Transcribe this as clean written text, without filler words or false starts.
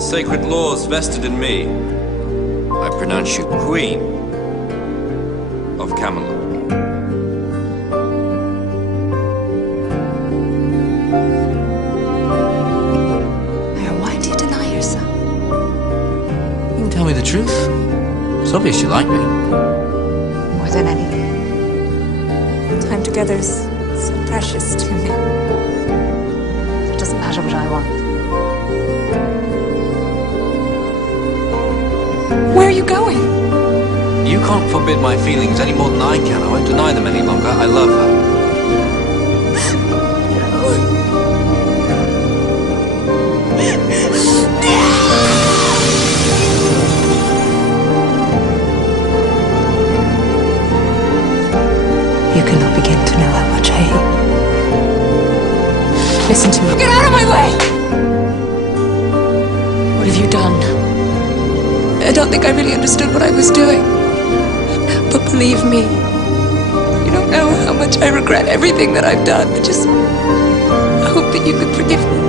the sacred laws vested in me, I pronounce you Queen of Camelot. Why do you deny yourself? You can tell me the truth. It's obvious you like me. More than anything. Time together is so precious to me. It doesn't matter what I want. Where are you going? You can't forbid my feelings any more than I can. I won't deny them any longer. I love her. You cannot begin to know how much I hate. Listen to me. Get out of my way! What have you done? I don't think I really understood what I was doing. But believe me, you don't know how much I regret everything that I've done. I hope that you could forgive me.